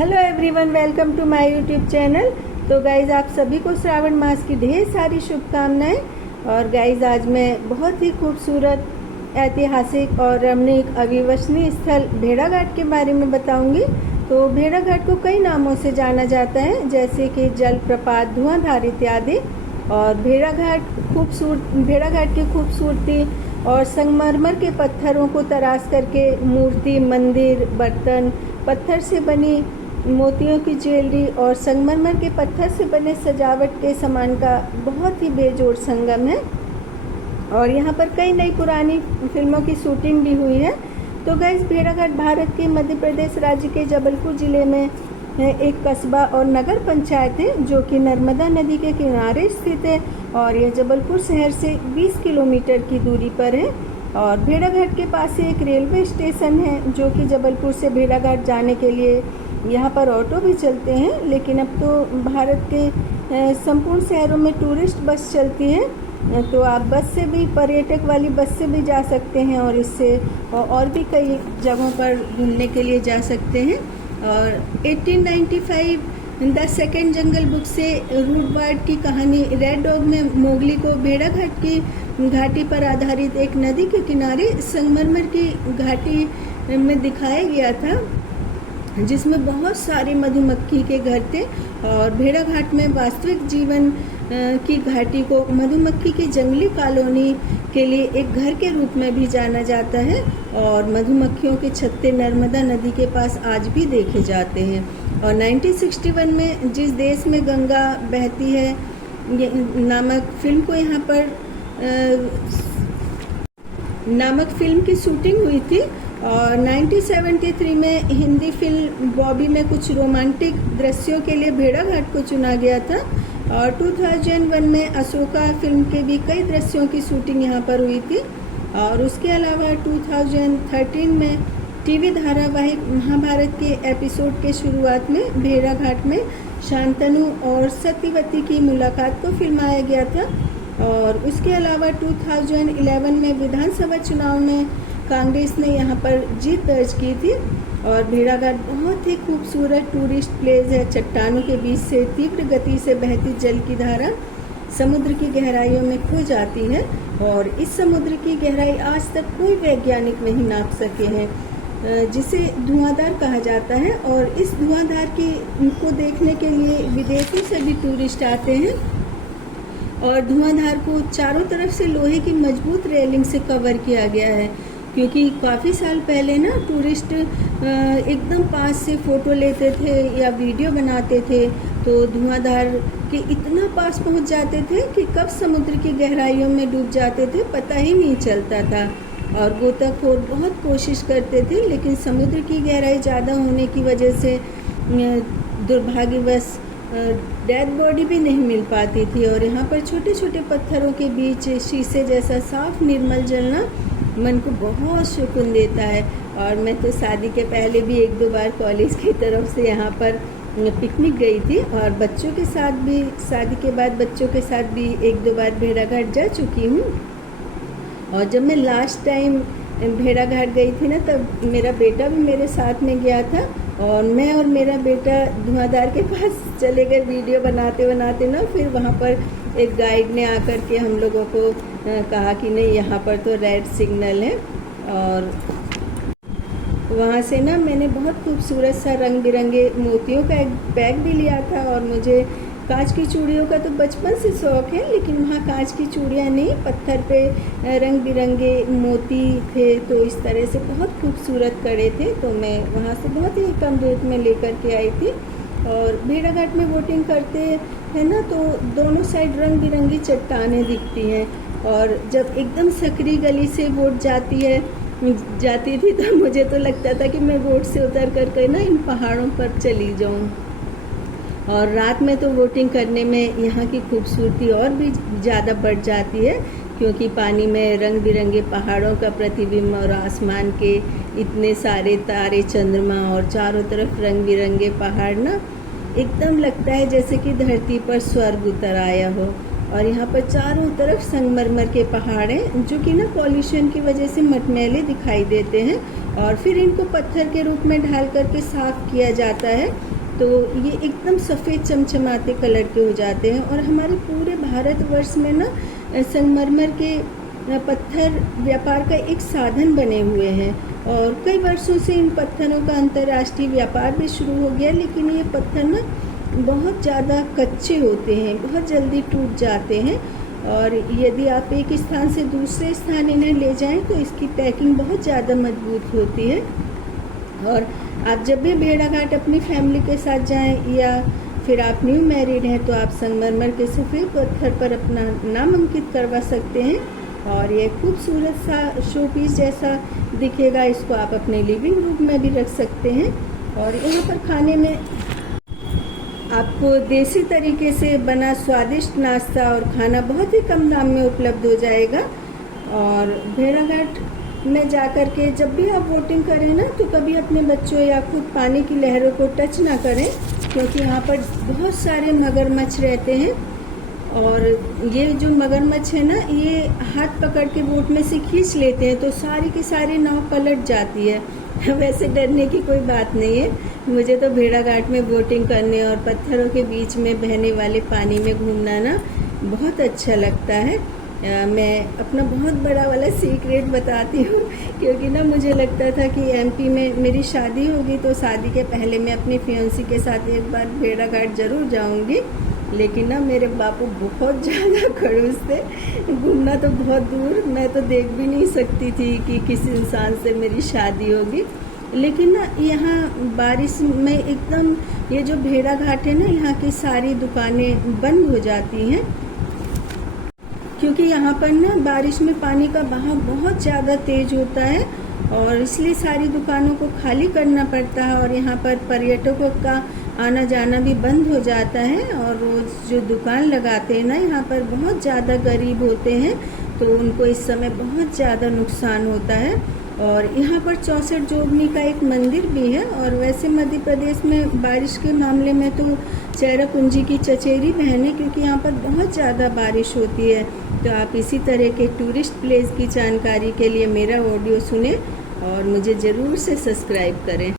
Hello everyone, welcome to my YouTube channel. तो guys, आप सभी को श्रावण मास की ढेर सारी शुभकामनाएं। और गाइज़, आज मैं बहुत ही खूबसूरत, ऐतिहासिक और रमणीक अविश्वसनीय स्थल भेड़ाघाट के बारे में बताऊंगी। तो भेड़ाघाट को कई नामों से जाना जाता है, जैसे कि जलप्रपात, धुआंधार इत्यादि। और भेड़ाघाट की खूबसूरती और संगमरमर के पत्थरों को तराश करके मूर्ति, मंदिर, बर्तन, पत्थर से बनी मोतियों की ज्वेलरी और संगमरमर के पत्थर से बने सजावट के सामान का बहुत ही बेजोड़ संगम है। और यहाँ पर कई नई पुरानी फिल्मों की शूटिंग भी हुई है। तो गाइस, भेड़ाघाट भारत के मध्य प्रदेश राज्य के जबलपुर जिले में एक कस्बा और नगर पंचायत है, जो कि नर्मदा नदी के किनारे स्थित है। और यह जबलपुर शहर से 20 किलोमीटर की दूरी पर है। और भेड़ाघाट के पास ही एक रेलवे स्टेशन है, जो कि जबलपुर से भेड़ाघाट जाने के लिए यहाँ पर ऑटो भी चलते हैं। लेकिन अब तो भारत के संपूर्ण शहरों में टूरिस्ट बस चलती है, तो आप बस से भी, पर्यटक वाली बस से भी जा सकते हैं और इससे और भी कई जगहों पर घूमने के लिए जा सकते हैं। और 1895 द सेकेंड जंगल बुक से रूटबार्ड की कहानी रेड डॉग में मोगली को भेड़ाघाट की घाटी पर आधारित एक नदी के किनारे संगमरमर की घाटी में दिखाया गया था, जिसमें बहुत सारे मधुमक्खी के घर थे। और भेड़ाघाट में वास्तविक जीवन की घाटी को मधुमक्खी की जंगली कॉलोनी के लिए एक घर के रूप में भी जाना जाता है। और मधुमक्खियों के छत्ते नर्मदा नदी के पास आज भी देखे जाते हैं। और 1961 में जिस देश में गंगा बहती है नामक फिल्म को यहाँ पर नामक फिल्म की शूटिंग हुई थी। और 1973 में हिंदी फिल्म बॉबी में कुछ रोमांटिक दृश्यों के लिए भेड़ाघाट को चुना गया था। और 2001 में अशोका फिल्म के भी कई दृश्यों की शूटिंग यहाँ पर हुई थी। और उसके अलावा 2013 में टीवी धारावाहिक महाभारत के एपिसोड के शुरुआत में भेड़ाघाट में शांतनु और सत्यवती की मुलाकात को फिल्माया गया था। और उसके अलावा 2011 में विधानसभा चुनाव में कांग्रेस ने यहाँ पर जीत दर्ज की थी। और भेड़ाघाट बहुत ही खूबसूरत टूरिस्ट प्लेस है। चट्टानों के बीच से तीव्र गति से बहती जल की धारा समुद्र की गहराइयों में खो जाती है। और इस समुद्र की गहराई आज तक कोई वैज्ञानिक नहीं नाप सके हैं, जिसे धुआंधार कहा जाता है। और इस धुआंधार को देखने के लिए विदेशी सभी टूरिस्ट आते हैं। और धुआंधार को चारों तरफ से लोहे की मजबूत रेलिंग से कवर किया गया है, क्योंकि काफ़ी साल पहले ना टूरिस्ट एकदम पास से फ़ोटो लेते थे या वीडियो बनाते थे, तो धुआंधार के इतना पास पहुंच जाते थे कि कब समुद्र की गहराइयों में डूब जाते थे पता ही नहीं चलता था। और गोताखोर बहुत कोशिश करते थे, लेकिन समुद्र की गहराई ज़्यादा होने की वजह से दुर्भाग्यवश डेड बॉडी भी नहीं मिल पाती थी। और यहाँ पर छोटे छोटे पत्थरों के बीच शीशे जैसा साफ निर्मल जल ना मन को बहुत सुकून देता है। और मैं तो शादी के पहले भी 1-2 बार कॉलेज की तरफ से यहाँ पर पिकनिक गई थी। और बच्चों के साथ भी, शादी के बाद बच्चों के साथ भी 1-2 बार भेड़ाघाट जा चुकी हूँ। और जब मैं लास्ट टाइम भेड़ाघाट गई थी ना, तब मेरा बेटा भी मेरे साथ में गया था। और मैं और मेरा बेटा धुआंधार के पास चले गए वीडियो बनाते बनाते ना। फिर वहाँ पर एक गाइड ने आकर के हम लोगों को कहा कि नहीं, यहाँ पर तो रेड सिग्नल है। और वहाँ से ना मैंने बहुत खूबसूरत सा रंग बिरंगे मोतियों का एक बैग भी लिया था। और मुझे कांच की चूड़ियों का तो बचपन से शौक़ है, लेकिन वहाँ कांच की चूड़ियाँ नहीं, पत्थर पे रंग बिरंगे मोती थे। तो इस तरह से बहुत खूबसूरत कड़े थे, तो मैं वहाँ से बहुत ही कम रेट में लेकर के आई थी। और भेड़ाघाट में बोटिंग करते हैं ना, तो दोनों साइड रंग बिरंगी चट्टानें दिखती हैं। और जब एकदम सकरी गली से बोट जाती थी, तो मुझे तो लगता था कि मैं बोट से उतर करके ना इन पहाड़ों पर चली जाऊं। और रात में तो बोटिंग करने में यहाँ की खूबसूरती और भी ज़्यादा बढ़ जाती है, क्योंकि पानी में रंग बिरंगे पहाड़ों का प्रतिबिंब और आसमान के इतने सारे तारे, चंद्रमा और चारों तरफ रंग बिरंगे पहाड़ ना, एकदम लगता है जैसे कि धरती पर स्वर्ग उतर आया हो। और यहाँ पर चारों तरफ संगमरमर के पहाड़ हैं जो कि ना पॉल्यूशन की वजह से मटमैले दिखाई देते हैं, और फिर इनको पत्थर के रूप में ढाल करके साफ किया जाता है तो ये एकदम सफ़ेद चमचमाते कलर के हो जाते हैं। और हमारे पूरे भारतवर्ष में ना संगमरमर के पत्थर व्यापार का एक साधन बने हुए हैं, और कई वर्षों से इन पत्थरों का अंतर्राष्ट्रीय व्यापार भी शुरू हो गया। लेकिन ये पत्थर ना बहुत ज़्यादा कच्चे होते हैं, बहुत जल्दी टूट जाते हैं, और यदि आप एक स्थान से दूसरे स्थान इन्हें ले जाएं तो इसकी पैकिंग बहुत ज़्यादा मजबूत होती है। और आप जब भी भेड़ाघाट अपनी फैमिली के साथ जाएं या फिर आप न्यू मैरिड हैं तो आप संगमरमर के सफ़ेद पत्थर पर अपना नाम अंकित करवा सकते हैं, और ये खूबसूरत सा शो पीस जैसा दिखेगा। इसको आप अपने लिविंग रूम में भी रख सकते हैं। और यहाँ पर खाने में आपको देसी तरीके से बना स्वादिष्ट नाश्ता और खाना बहुत ही कम दाम में उपलब्ध हो जाएगा। और भेड़ाघाट में जाकर के जब भी आप बोटिंग करें ना तो कभी अपने बच्चों या खुद पानी की लहरों को टच ना करें, क्योंकि यहाँ पर बहुत सारे मगरमच्छ रहते हैं। और ये जो मगरमच्छ है ना ये हाथ पकड़ के बोट में से खींच लेते हैं तो सारी की सारी नाव पलट जाती है। वैसे डरने की कोई बात नहीं है। मुझे तो भेड़ाघाट में बोटिंग करने और पत्थरों के बीच में बहने वाले पानी में घूमना ना बहुत अच्छा लगता है। मैं अपना बहुत बड़ा वाला सीक्रेट बताती हूँ, क्योंकि ना मुझे लगता था कि एमपी में मेरी शादी होगी तो शादी के पहले मैं अपनी फियांसी के साथ एक बार भेड़ाघाट ज़रूर जाऊँगी। लेकिन ना मेरे बापू बहुत ज़्यादा खड़ूस थे, घूमना तो बहुत दूर, मैं तो देख भी नहीं सकती थी कि किसी इंसान से मेरी शादी होगी। लेकिन ना यहाँ बारिश में एकदम ये जो भेड़ाघाट है ना यहाँ की सारी दुकानें बंद हो जाती हैं, क्योंकि यहाँ पर ना बारिश में पानी का बहाव बहुत ज़्यादा तेज होता है और इसलिए सारी दुकानों को खाली करना पड़ता है। और यहाँ पर पर्यटकों का आना जाना भी बंद हो जाता है। और रोज़ जो दुकान लगाते हैं ना यहाँ पर बहुत ज़्यादा गरीब होते हैं तो उनको इस समय बहुत ज़्यादा नुकसान होता है। और यहाँ पर 64 जोगनी का एक मंदिर भी है। और वैसे मध्य प्रदेश में बारिश के मामले में तो चेरापूंजी की चचेरी बहन है, क्योंकि यहाँ पर बहुत ज़्यादा बारिश होती है। तो आप इसी तरह के टूरिस्ट प्लेस की जानकारी के लिए मेरा ऑडियो सुने और मुझे ज़रूर से सब्सक्राइब करें।